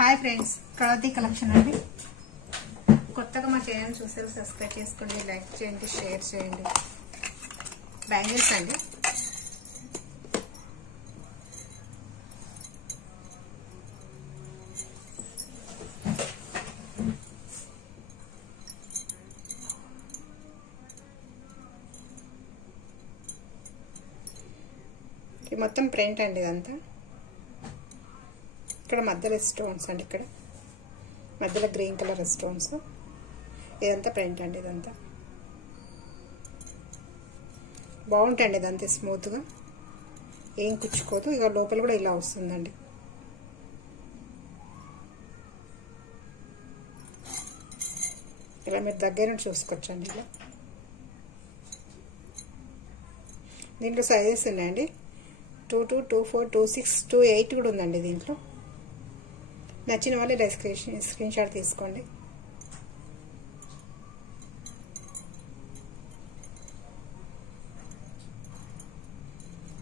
Hi friends, Kalavathi collection అండి. కొత్తగా మా ఛానల్ చూస్తే సబ్స్క్రైబ్ చేసుకోండి, లైక్ చేయండి, షేర్ చేయండి. బ్యాంగిల్స్ అండి. ఇది మొత్తం ప్రింట్ అండి. ఇదంతా ఇక్కడ మధ్యలో స్టోన్స్ అండి. ఇక్కడ మధ్యలో గ్రీన్ కలర్ స్టోన్స్. ఇదంతా ప్రింట్ అండి. ఇదంతా బాగుంటుంది. ఇదంతా స్మూత్గా ఏం కుచ్చుకోదు. ఇక లోపల కూడా ఇలా వస్తుందండి. ఇలా మీరు దగ్గర నుంచి చూసుకోవచ్చండి. ఇలా దీంట్లో సైజెస్ ఉన్నాయండి. 22, 24, 26, 28 కూడా ఉందండి. దీంట్లో నచ్చిన వాళ్ళు ఇలా స్క్రీన్ షాట్ తీసుకోండి.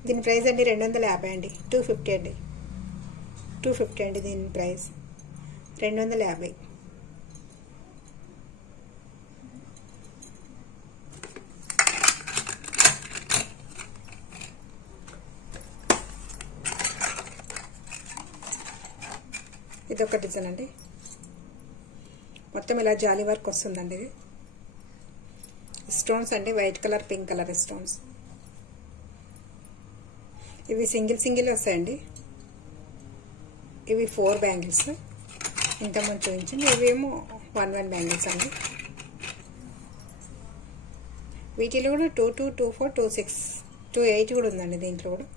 దీని ప్రైస్ అండి 250 అండి. 250 అండి. 250 అండి దీని ప్రైస్ 250. ఇదొక డిజైన్ అండి. మొత్తం ఇలా జాలీ వర్క్ వస్తుందండి. ఇది స్టోన్స్ అండి. White colour, pink colour stones. ఇవి సింగిల్ వస్తాయండి. ఇవి 4 బ్యాంగిల్స్ ఇంతకుముందు చూపించండి. ఇవేమో 1 బ్యాంగిల్స్ అండి. వీటిలో కూడా 22, 24, 26, 28 కూడా ఉందండి. దీంట్లో కూడా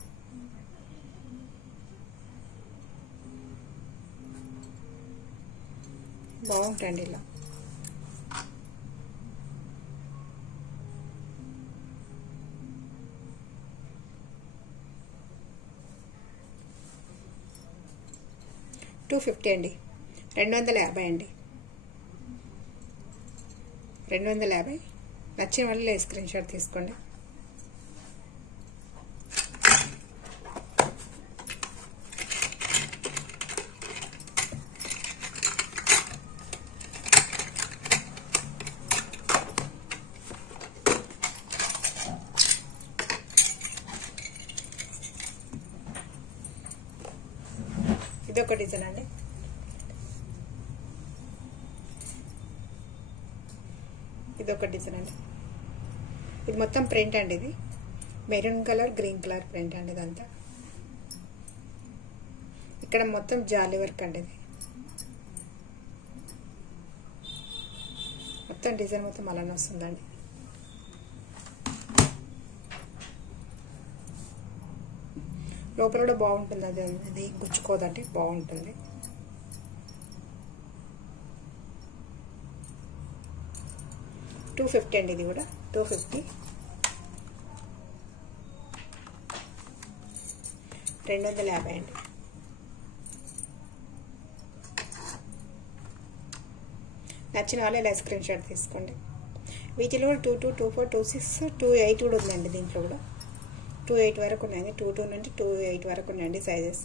బాగుంటుంది. ఇలా $250 అండి. 250 అండి. 250. నచ్చిన వాళ్ళు స్క్రీన్ షాట్ తీసుకోండి. ఇదొక డిజైన్ అండి. ఇదొక డిజైన్ అండి. ఇది మొత్తం ప్రింట్ అండి. ఇది maroon colour, green colour print అండి. ఇదంతా ఇక్కడ మొత్తం జాలీ వర్క్ అండి. ఇది మొత్తం డిజైన్ మొత్తం అలానే వస్తుందండి. లోపల కూడా బాగుంటుంది. అది గుచ్చుకోదండి, బాగుంటుంది. $250 అండి. ఇది కూడా 250. 250 అండి. నచ్చిన వాళ్ళు ఇలా స్క్రీన్ షాట్ తీసుకోండి. వీటిలో 22, 24, 26, 28 కూడా ఉందండి. దీంట్లో కూడా 28 వరకు ఉన్నాయండి. 22 నుండి 28 వరకు ఉన్నాయండి సైజెస్.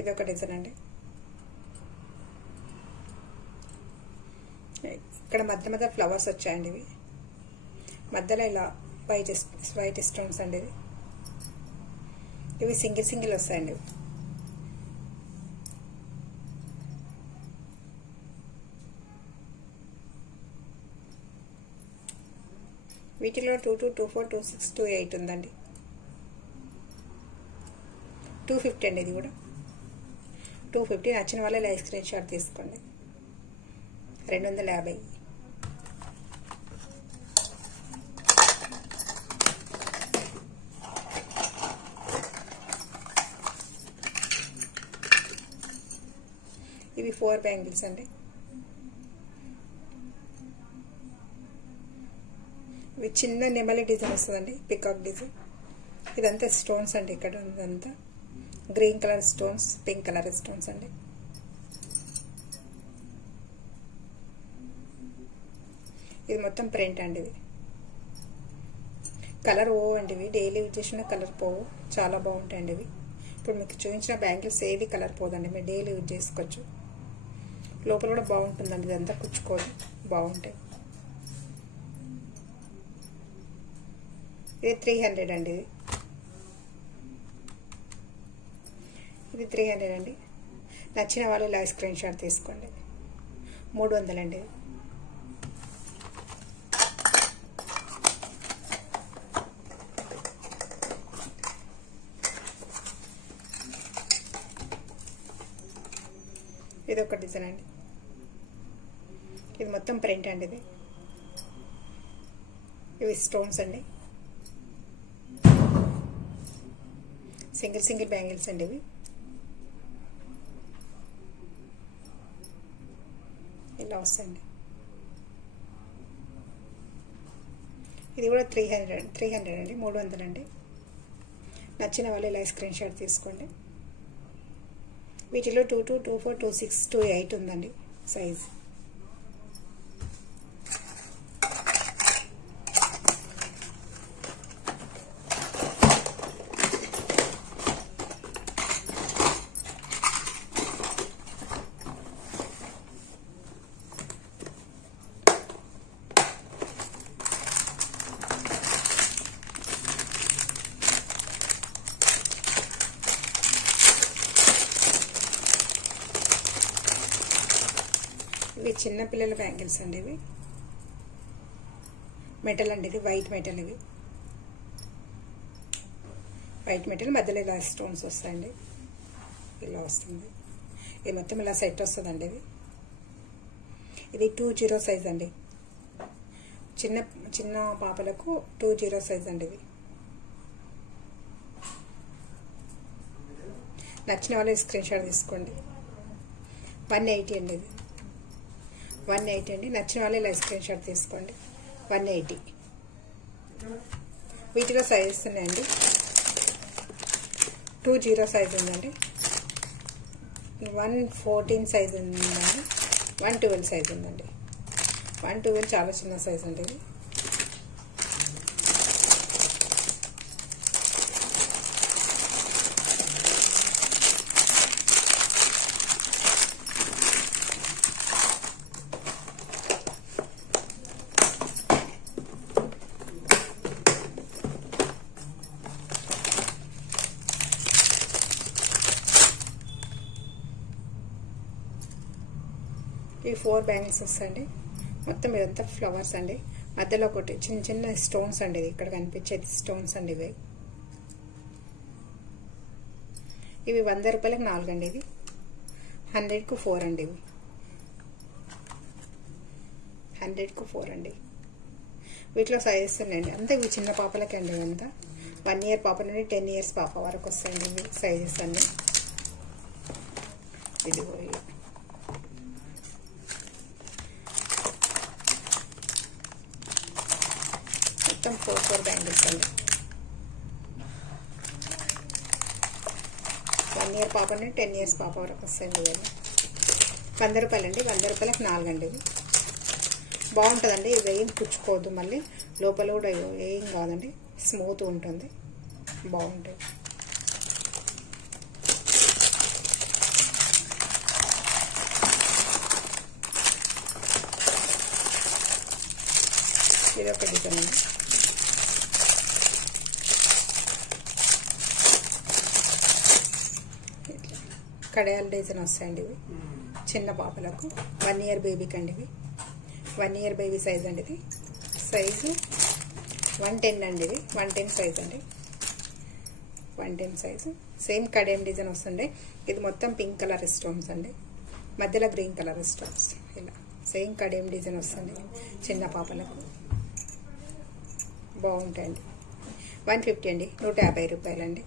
ఇది ఒక డిజైన్ అండి. ఇక్కడ మధ్య ఫ్లవర్స్ వచ్చాయండి. ఇవి మధ్యలో ఇలా వైట్ స్టోన్స్ అండి. ఇవి సింగిల్ వస్తాయండి. వీటిలో 22, 24, 26, 28 ఉందండి. 250 అండి. ఇది కూడా 250. నచ్చిన వాళ్ళే లైవ్ స్క్రీన్ షాట్ తీసుకోండి. 250. 4 బ్యాంగిల్స్ అండి. ఇవి చిన్న నెమలి డిజైన్ వస్తుందండి, పికాక్ డిజైన్. ఇదంతా స్టోన్స్ అండి. ఇక్కడ ఉందంతా green colour stones, pink colour stones అండి. ఇది మొత్తం ప్రింట్ అండి. ఇది కలర్ పోవండి. ఇవి డైలీ యూజ్ చేసిన కలర్ పోవు, చాలా బాగుంటాయండి ఇవి. ఇప్పుడు మీకు చూపించిన బ్యాంగిల్స్ ఏవి కలర్ పోదండి, మీరు డైలీ యూజ్ చేసుకోవచ్చు. లోపల కూడా బాగుంటుందండి, ఇదంతా కుచ్చుకోదు, బాగుంటాయి. ఇది 300 అండి. ఇది 300 అండి. నచ్చిన వాళ్ళు ఇలా స్క్రీన్ షాట్ తీసుకోండి. 300 అండి. ఇది ఒక డిజైన్ అండి. ఇది మొత్తం ప్రింట్ అండి. ఇది ఇవి స్టోన్స్ అండి. సింగిల్ బ్యాంగిల్స్ అండి. ఇవి ఇలా వస్తాయండి. ఇది కూడా 300 అండి. 300 అండి. నచ్చిన వాళ్ళు ఇలా స్క్రీన్ షాట్ తీసుకోండి. వీటిలో 22, 24, 26, 28 ఉందండి సైజ్. ఇవి చిన్న పిల్లల బ్యాంగిల్స్ అండి. ఇవి మెటల్ అండి. ఇది వైట్ మెటల్. ఇవి వైట్ మెటల్, మధ్యలో ఇలా స్టోన్స్ వస్తాయండి. ఇలా వస్తుంది. ఇది మొత్తం ఇలా సెట్ వస్తుందండి. ఇది 20 సైజ్ అండి. చిన్న పాపలకు 20 సైజ్ అండి. ఇది నచ్చిన వాళ్ళు స్క్రీన్ షాట్ తీసుకోండి. 180 అండి. ఇది 180 అండి. నచ్చిన వాళ్ళు ఇలా స్క్రీన్ షాట్ తీసుకోండి. 180. వీటిలో సైజెస్ ఉన్నాయండి. 20 సైజ్ ఉందండి, 114 సైజ్ ఉందండి, 112 సైజ్ ఉందండి. 112 చాలా చిన్న సైజ్ అండి. ఇది ఈ 4 బ్యాంగిల్స్ వస్తాయండి. మొత్తం ఇదంతా ఫ్లవర్స్ అండి. మధ్యలో ఒకటి చిన్న స్టోన్స్ అండి. ఇది ఇక్కడ కనిపించేది స్టోన్స్ అండి. ఇవి 100 రూపాయలకు 4 అండి. ఇది 100కు 4 అండి. ఇవి 100కు 4 అండి. వీటిలో సైజెస్ ఉన్నాయండి. అంతే ఇవి చిన్న పాపలకి అండి. అంతా 1 ఇయర్ పాప నుండి 10 ఇయర్స్ పాప వరకు వస్తాయండి ఇవి సైజెస్ అన్నీ. ఇది మొత్తం 4 బ్యాంగిల్స్ అండి. 1 ఇయర్ పాప నుండి 10 ఇయర్స్ పాప వరకు వస్తాయండి. ఇవి 100 రూపాయలండి. 100 రూపాయలకు 4 అండి. ఇవి బాగుంటుందండి. ఇవి ఏం పుచ్చుకోవద్దు, మళ్ళీ లోపల కూడా ఏం కాదండి, స్మూత్ ఉంటుంది, బాగుంటుంది. ఇది ఒక డిజైన్ అండి. కడయాల డిజైన్ వస్తాయండి. ఇవి చిన్న పాపలకు 1 ఇయర్ బేబీకి అండి. ఇవి 1 ఇయర్ బేబీ సైజ్ అండి. ఇది సైజు 110 అండి. ఇది 110 సైజ్ అండి. 110 సైజు. సేమ్ కడియం డిజైన్ వస్తుంది. ఇది మొత్తం పింక్ కలర్ స్టోన్స్ అండి, మధ్యలో గ్రీన్ కలర్ స్టోన్స్. ఇలా సేమ్ కడియం డిజైన్ వస్తుంది చిన్న పాపలకు, బాగుంటాయండి. 150 అండి. 150 రూపాయలండి.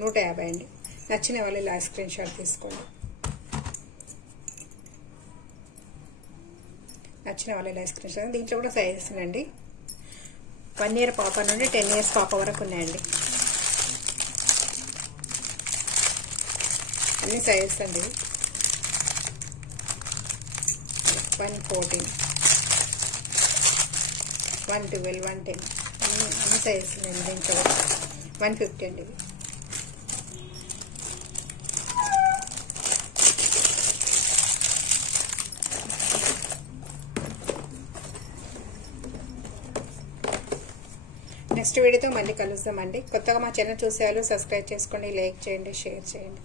150 అండి. నచ్చిన వాళ్ళు ఇలా స్క్రీన్ షాట్ తీసుకోండి. నచ్చిన వాళ్ళు ఇలా స్క్రీన్ షాట్. దీంట్లో కూడా సైజెస్ అండి. 1 year పాప నుండి 10 years పాప వరకు ఉన్నాయండి. అన్ని సైజెస్ అండి. 114, 112, 110 అన్ని సైజెస్ ఉన్నాయండి. దీంట్లో 150 అండి. ఇది నెక్స్ట్ వీడియోతో మళ్ళీ కలుస్తామండి. కొత్తగా మా ఛానల్ చూసేవాళ్ళు సబ్స్క్రైబ్ చేసుకోండి, లైక్ చేయండి, షేర్ చేయండి.